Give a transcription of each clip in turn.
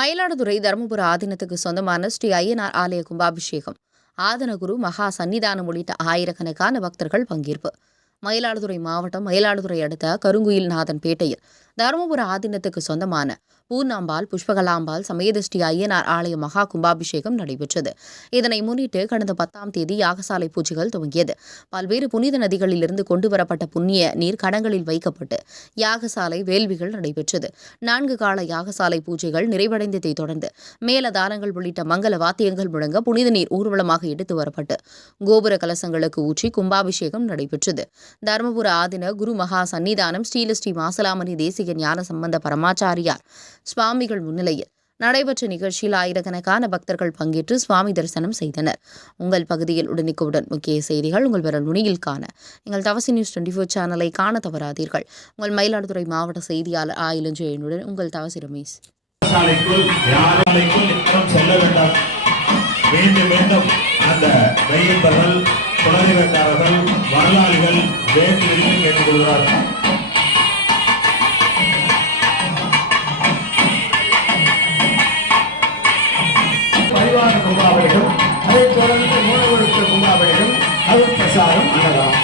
மயிலாடுதுறை தருமபுர ஆதீனத்துக்கு சொந்தமான ஸ்ரீ ஐயனார் ஆலய கும்பாபிஷேகம், ஆதனகுரு மகா சன்னிதானம் உள்ளிட்ட ஆயிரக்கணக்கான பக்தர்கள் பங்கேற்பு. மயிலாடுதுறை மாவட்டம் மயிலாடுதுறை அடுத்த கருங்குயில்நாதன் பேட்டையில் தருமபுர ஆதீனத்துக்கு சொந்தமான பூர்ணாம்பாள் புஷ்பகலாம்பாள் சமேத ஸ்ரீ ஐயனார் ஆலய மகா கும்பாபிஷேகம் நடைபெற்றது. இதனை முன்னிட்டு கடந்த 10ஆம் தேதி யாகசாலை பூஜைகள் துவங்கியது. பல்வேறு புனித நதிகளிலிருந்து கொண்டுவரப்பட்ட புண்ணிய நீர் கடங்களில் வைக்கப்பட்டு யாகசாலை வேள்விகள் நடைபெற்றது. 4 கால யாகசாலை பூஜைகள் நிறைவடைந்ததை தொடர்ந்து மேலதாளங்கள் உள்ளிட்ட மங்கள வாத்தியங்கள் முழங்க புனித நீர் ஊர்வலமாக எடுத்து வரப்பட்டு கோபுர கலசங்களுக்கு ஊற்றி கும்பாபிஷேகம் நடைபெற்றது. தருமபுர ஆதீன குரு மகா சன்னிதானம் ஸ்ரீ மாசலாமணி தேசிக ஞான சம்பந்த பரமாச்சாரியார் சுவாமிகள் முன்னிலையில் நடைபெற்ற நிகழ்ச்சியில் ஆயிரக்கணக்கான பக்தர்கள் பங்கேற்று சுவாமி தரிசனம் செய்தனர். உங்கள் பகுதியில் உடனுக்குடன் முக்கிய செய்திகள் உங்கள் விரல் நுனியில் காண எங்கள் தவசி நியூஸ் 24 சேனலை காண தவறாதீர்கள். உங்கள் மயிலாடுதுறை மாவட்ட செய்தியாளர் ஆயிலஞ்செயனுடன் உங்கள் தவசி ரமேஷ். வரலாறுகள் கேட்டுக்கொள்கிறார்கள். பரிவார கும்பாபிஷேகம், அதைத் தொடர்ந்து மூலவருக்கு கும்பாபிஷேகம், அது பிரசாரம் அன்னதானம்.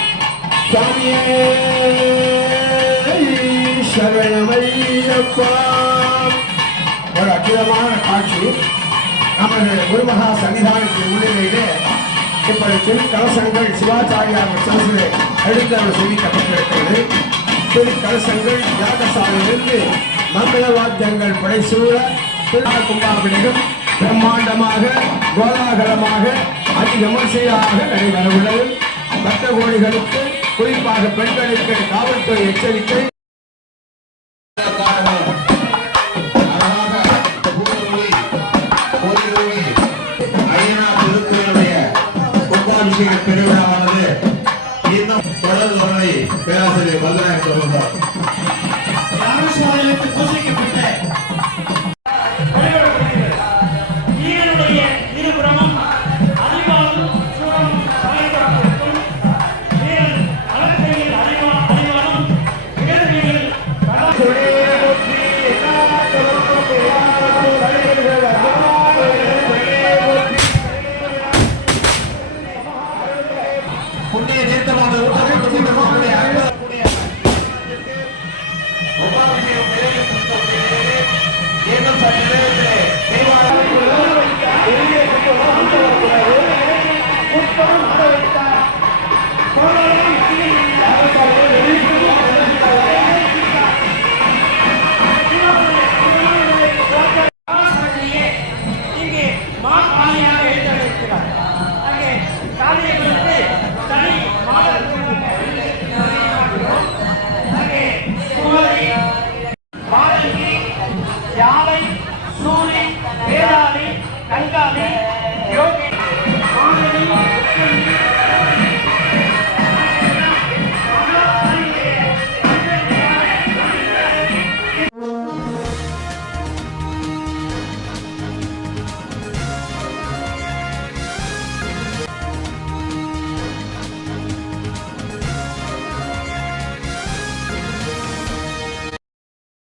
சுவாமியே சரணமையப்பா. ஒரு அற்புதமான காட்சி நமது குருமகா சன்னிதானத்தின் முன்னிலையிலே இப்படி திருக்கலசங்கள் சிவாச்சாரியார் சரசிலே எழுந்தவர் சேமிக்கப்பட்டிருக்கிறது. திருக்கலசங்கள் யாகசாலையிலிருந்து மங்கள வாத்தியங்கள் படைசூழ கும்பாபிஷேகம் பிரம்மாண்டமாக கோலாகலமாக அதிவிமர்சையாக நடைபெறவுள்ளது. பக்த கோடிகளுக்கு குறிப்பாக பெண்களுக்கு காவல்துறை எச்சரிக்கை. கும்பாபிஷேக பெருவிழாவானது இன்னும் தொடர்வதை பேராசிரியர் வல்லநாயகம் சொல்கிறார். யானை, சூரி, வேளாளி, கங்காளி, யோகி,